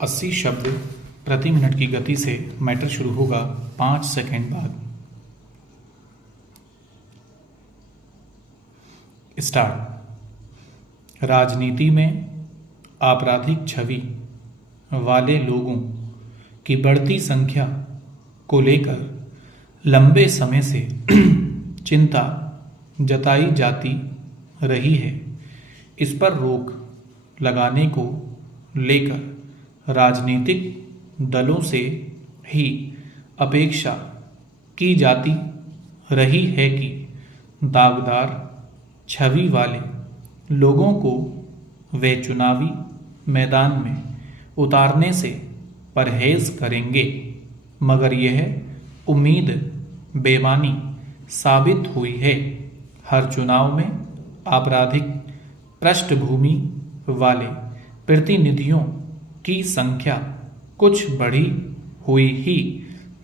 80 शब्द प्रति मिनट की गति से मैटर शुरू होगा 5 सेकंड बाद। स्टार्ट। राजनीति में आपराधिक छवि वाले लोगों की बढ़ती संख्या को लेकर लंबे समय से चिंता जताई जाती रही है। इस पर रोक लगाने को लेकर राजनीतिक दलों से ही अपेक्षा की जाती रही है कि दागदार छवि वाले लोगों को वे चुनावी मैदान में उतारने से परहेज करेंगे, मगर यह उम्मीद बेमानी साबित हुई है। हर चुनाव में आपराधिक पृष्ठभूमि वाले प्रतिनिधियों की संख्या कुछ बढ़ी हुई ही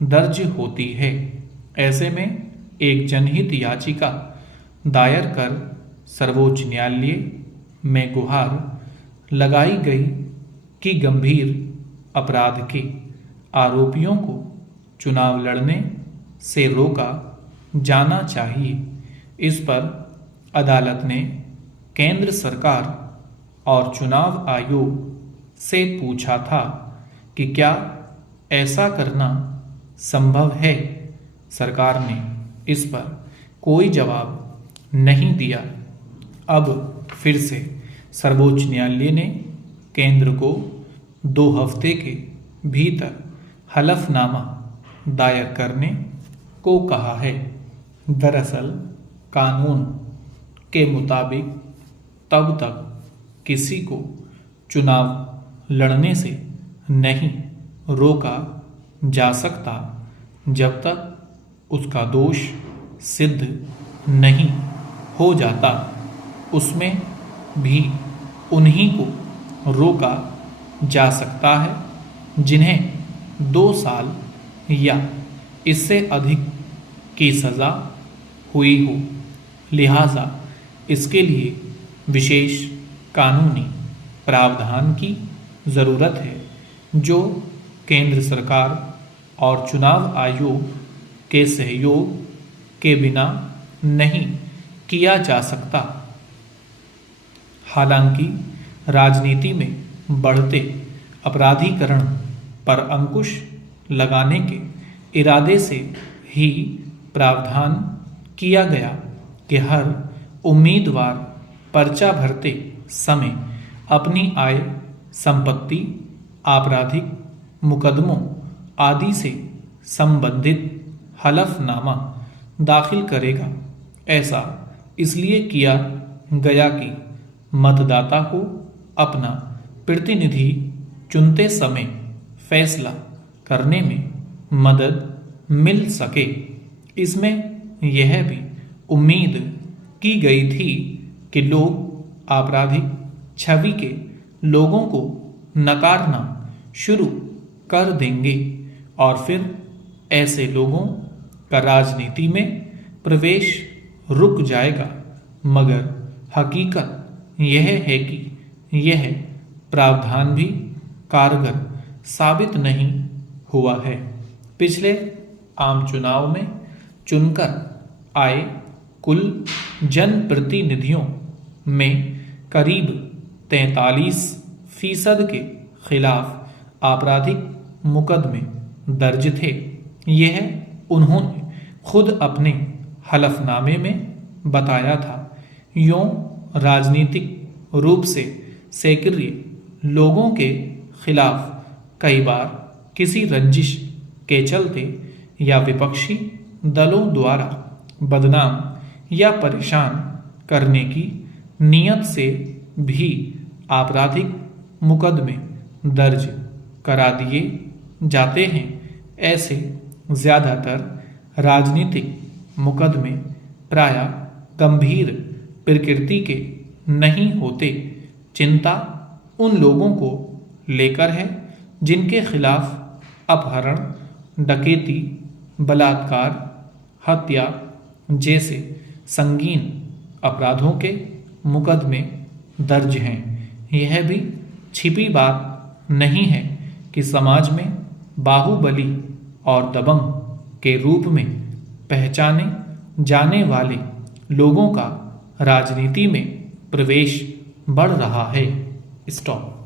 दर्ज होती है। ऐसे में एक जनहित याचिका दायर कर सर्वोच्च न्यायालय में गुहार लगाई गई कि गंभीर अपराध के आरोपियों को चुनाव लड़ने से रोका जाना चाहिए। इस पर अदालत ने केंद्र सरकार और चुनाव आयोग से पूछा था कि क्या ऐसा करना संभव है। सरकार ने इस पर कोई जवाब नहीं दिया। अब फिर से सर्वोच्च न्यायालय ने केंद्र को 2 हफ्ते के भीतर हलफनामा दायर करने को कहा है। दरअसल कानून के मुताबिक तब तक किसी को चुनाव लड़ने से नहीं रोका जा सकता जब तक उसका दोष सिद्ध नहीं हो जाता। उसमें भी उन्हीं को रोका जा सकता है जिन्हें 2 साल या इससे अधिक की सज़ा हुई हो। लिहाजा इसके लिए विशेष कानूनी प्रावधान की ज़रूरत है, जो केंद्र सरकार और चुनाव आयोग के सहयोग के बिना नहीं किया जा सकता। हालांकि राजनीति में बढ़ते अपराधीकरण पर अंकुश लगाने के इरादे से ही प्रावधान किया गया कि हर उम्मीदवार पर्चा भरते समय अपनी आय, संपत्ति, आपराधिक मुकदमों आदि से संबंधित हलफनामा दाखिल करेगा। ऐसा इसलिए किया गया कि मतदाता को अपना प्रतिनिधि चुनते समय फैसला करने में मदद मिल सके। इसमें यह भी उम्मीद की गई थी कि लोग आपराधिक छवि के लोगों को नकारना शुरू कर देंगे और फिर ऐसे लोगों का राजनीति में प्रवेश रुक जाएगा। मगर हकीकत यह है कि यह प्रावधान भी कारगर साबित नहीं हुआ है। पिछले आम चुनाव में चुनकर आए कुल जनप्रतिनिधियों में करीब 43% के खिलाफ आपराधिक मुकदमे दर्ज थे। यह उन्होंने खुद अपने हलफनामे में बताया था। यूं राजनीतिक रूप से सक्रिय लोगों के खिलाफ कई बार किसी रंजिश के चलते या विपक्षी दलों द्वारा बदनाम या परेशान करने की नीयत से भी आपराधिक मुकदमे दर्ज करा दिए जाते हैं। ऐसे ज़्यादातर राजनीतिक मुकदमे प्रायः गंभीर प्रकृति के नहीं होते। चिंता उन लोगों को लेकर है जिनके खिलाफ अपहरण, डकैती, बलात्कार, हत्या जैसे संगीन अपराधों के मुकदमे दर्ज हैं। यह भी छिपी बात नहीं है कि समाज में बाहुबली और दबंग के रूप में पहचाने जाने वाले लोगों का राजनीति में प्रवेश बढ़ रहा है। स्टॉप।